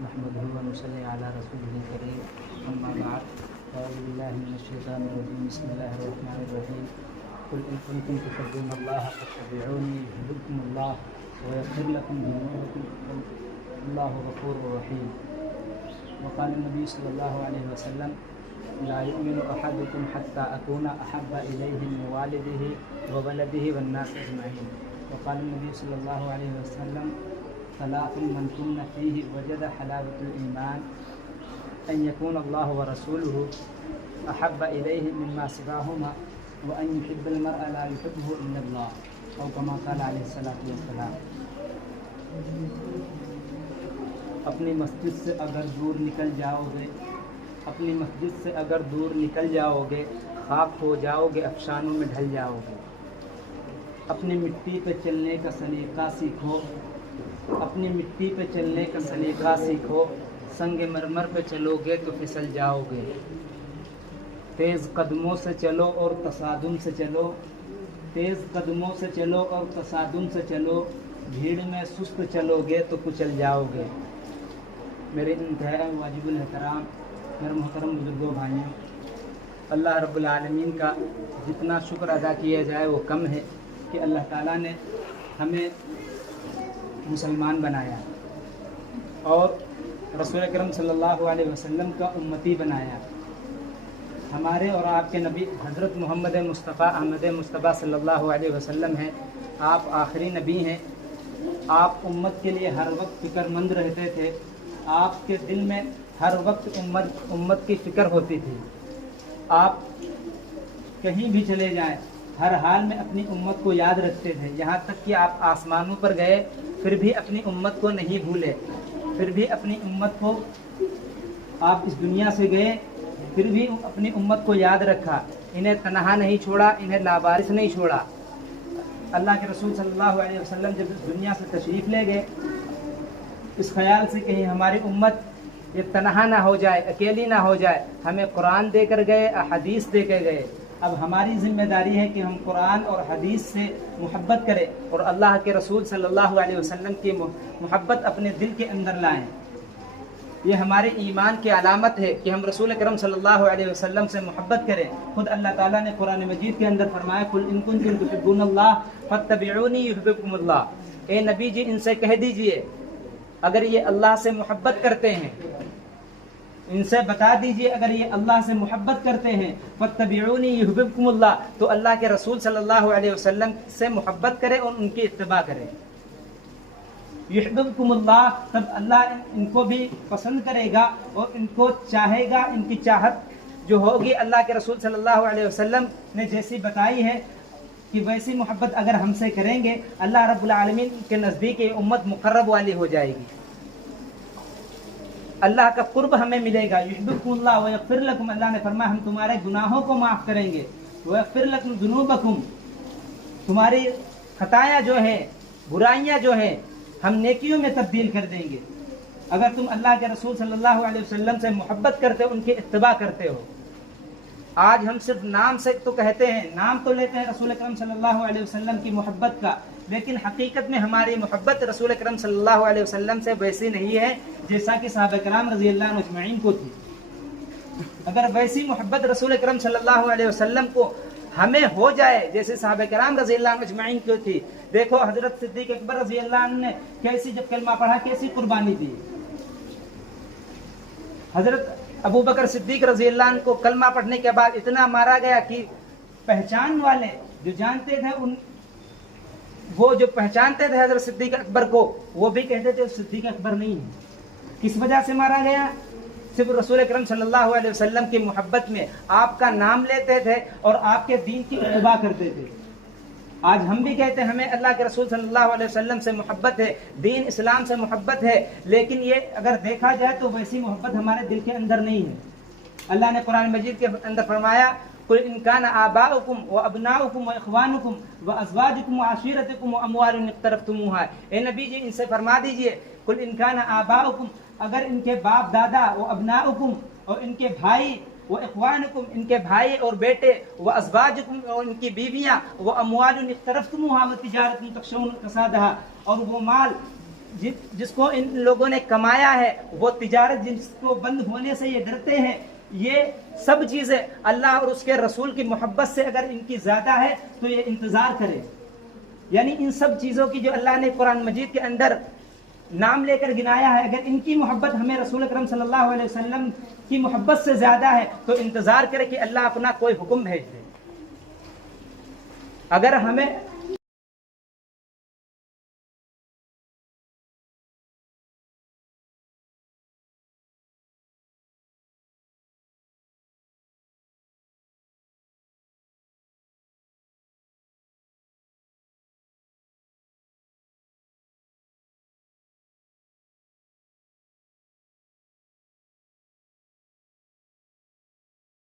نحمده ونصلي على رسوله الكريم أما بعد أعوذ بالله من الشيطان الرجيم بسم الله الرحمن الرحيم قل إن كنتم تحبون الله فاتبعوني يحببكم الله ويغفر لكم ذنوبكم والله غفور رحيم. وقال النبي صلى الله عليه وسلم لا يؤمن أحدكم حتى أكون أحب إليه من والده وولده والناس أجمعين. وقال النبي صلى الله عليه وسلم ثلاث من كن فيه وجد حلاوة الإيمان أن يكون الله ورسوله أحب إليه مما سواهما وأن يحب المرء لا يحبه إلا الله أو كما قال عليه الصلاة والسلام. اپنی مسجد سے اگر دور نکل جاؤ گے اپنی مسجد سے اگر دور نکل جاؤ گے خاک ہو جاؤ گے افسانوں میں ڈھل جاؤ گے. اپنی مٹی پہ چلنے کا سلیقہ سیکھو اپنی مٹی پہ چلنے کا سلیقہ سیکھو سنگ مرمر پہ چلو گے تو پھسل جاؤ گے. تیز قدموں سے چلو اور تصادم سے چلو تیز قدموں سے چلو اور تصادم سے چلو بھیڑ میں سست چلو گے تو کچل جاؤ گے. میرے انتہائی واجب الاحترام میرے محترم بزرگوں بھائیوں، اللہ رب العالمین کا جتنا شکر ادا کیا جائے وہ کم ہے کہ اللہ تعالیٰ نے ہمیں مسلمان بنایا اور رسول اکرم صلی اللہ علیہ وسلم کا امتی بنایا. ہمارے اور آپ کے نبی حضرت محمد مصطفیٰ احمد مصطفیٰ صلی اللہ علیہ وسلم ہیں. آپ آخری نبی ہیں. آپ امت کے لیے ہر وقت فکر مند رہتے تھے. آپ کے دل میں ہر وقت امت کی فکر ہوتی تھی. آپ کہیں بھی چلے جائیں ہر حال میں اپنی امت کو یاد رکھتے تھے. یہاں تک کہ آپ آسمانوں پر گئے پھر بھی اپنی امت کو نہیں بھولے. پھر بھی اپنی امت کو آپ اس دنیا سے گئے پھر بھی اپنی امت کو یاد رکھا. انہیں تنہا نہیں چھوڑا، انہیں لابارس نہیں چھوڑا. اللہ کے رسول صلی اللہ علیہ وسلم جب اس دنیا سے تشریف لے گئے اس خیال سے کہیں ہماری امت یہ تنہا نہ ہو جائے، اکیلی نہ ہو جائے، ہمیں قرآن دے کر گئے، احادیث دے کر گئے. اب ہماری ذمہ داری ہے کہ ہم قرآن اور حدیث سے محبت کریں اور اللہ کے رسول صلی اللہ علیہ وسلم کی محبت اپنے دل کے اندر لائیں. یہ ہمارے ایمان کی علامت ہے کہ ہم رسول اکرم صلی اللہ علیہ وسلم سے محبت کریں. خود اللہ تعالیٰ نے قرآن مجید کے اندر فرمایا قل ان کنتم تحبون اللہ فاتبعونی یحببکم اللہ. اے نبی جی ان سے کہہ دیجئے اگر یہ اللہ سے محبت کرتے ہیں، ان سے بتا دیجئے اگر یہ اللہ سے محبت کرتے ہیں فاتبعونی یحببکم اللہ تو اللہ کے رسول صلی اللہ علیہ وسلم سے محبت کرے اور ان کی اتباع کرے. یحببکم اللہ تب اللہ ان کو بھی پسند کرے گا اور ان کو چاہے گا. ان کی چاہت جو ہوگی اللہ کے رسول صلی اللہ علیہ وسلم نے جیسی بتائی ہے کہ ویسی محبت اگر ہم سے کریں گے اللہ رب العالمین کے نزدیک یہ امت مقرب والی ہو جائے گی. اللہ کا قرب ہمیں ملے گا. یحببکم اللہ ویغفر لکم. اللہ نے فرمایا ہم تمہارے گناہوں کو معاف کریں گے. ویغفر لکم ذنوبکم. تمہاری خطایاں جو ہیں برائیاں جو ہیں ہم نیکیوں میں تبدیل کر دیں گے اگر تم اللہ کے رسول صلی اللہ علیہ وسلم سے محبت کرتے ہو، ان کی اتباع کرتے ہو. آج ہم صرف نام سے تو کہتے ہیں، نام تو لیتے ہیں رسول اکرم صلی اللہ علیہ وسلم کی محبت کا، لیکن حقیقت میں ہماری محبت رسول اکرم صلی اللہ علیہ وسلم سے ویسی نہیں ہے جیسا کہ صحابہ کرام رضی اللہ عنہ اجمعین کو تھی. اگر ویسی محبت رسول اکرم صلی اللہ علیہ وسلم کو ہمیں ہو جائے جیسے صحابہ کرام رضی اللہ عنہ اجمعین کو تھی. دیکھو حضرت صدیق اکبر رضی اللہ عنہ نے کیسی جب کلمہ پڑھا کیسی قربانی دی. حضرت ابو بکر صدیق رضی اللہ عنہ کو کلمہ پڑھنے کے بعد اتنا مارا گیا کہ پہچان والے جو جانتے تھے وہ جو پہچانتے تھے حضرت صدیق اکبر کو وہ بھی کہتے تھے صدیق اکبر نہیں ہے. کس وجہ سے مارا گیا؟ صرف رسول اکرم صلی اللہ علیہ وسلم کی محبت میں. آپ کا نام لیتے تھے اور آپ کے دین کی اتباع کرتے تھے. آج ہم بھی کہتے ہیں ہمیں اللہ کے رسول صلی اللہ علیہ وسلم سے محبت ہے، دین اسلام سے محبت ہے، لیکن یہ اگر دیکھا جائے تو ویسی محبت ہمارے دل کے اندر نہیں ہے. اللہ نے قرآن مجید کے اندر فرمایا قل ان کان آباؤکم وابناؤکم واخوانکم وازواجکم وعشیرتکم واموال اقترفتموها. اے نبی جی ان سے فرما دیجئے قل ان کان آباؤکم اگر ان کے باپ دادا وابناؤکم اور ان کے بھائی وإخوانكم ان کے بھائی اور بیٹے، وأزواجكم اور ان کی بیویاں، وأموال اقترفتموها وتجارة تخشون کسادها اور وہ مال جس کو ان لوگوں نے کمایا ہے، وہ تجارت جس کو بند ہونے سے یہ ڈرتے ہیں، یہ سب چیزیں اللہ اور اس کے رسول کی محبت سے اگر ان کی زیادہ ہے تو یہ انتظار کرے. یعنی ان سب چیزوں کی جو اللہ نے قرآن مجید کے اندر نام لے کر گنایا ہے، اگر ان کی محبت ہمیں رسول اکرم صلی اللہ علیہ وسلم کی محبت سے زیادہ ہے تو انتظار کرے کہ اللہ اپنا کوئی حکم بھیج دے. اگر ہمیں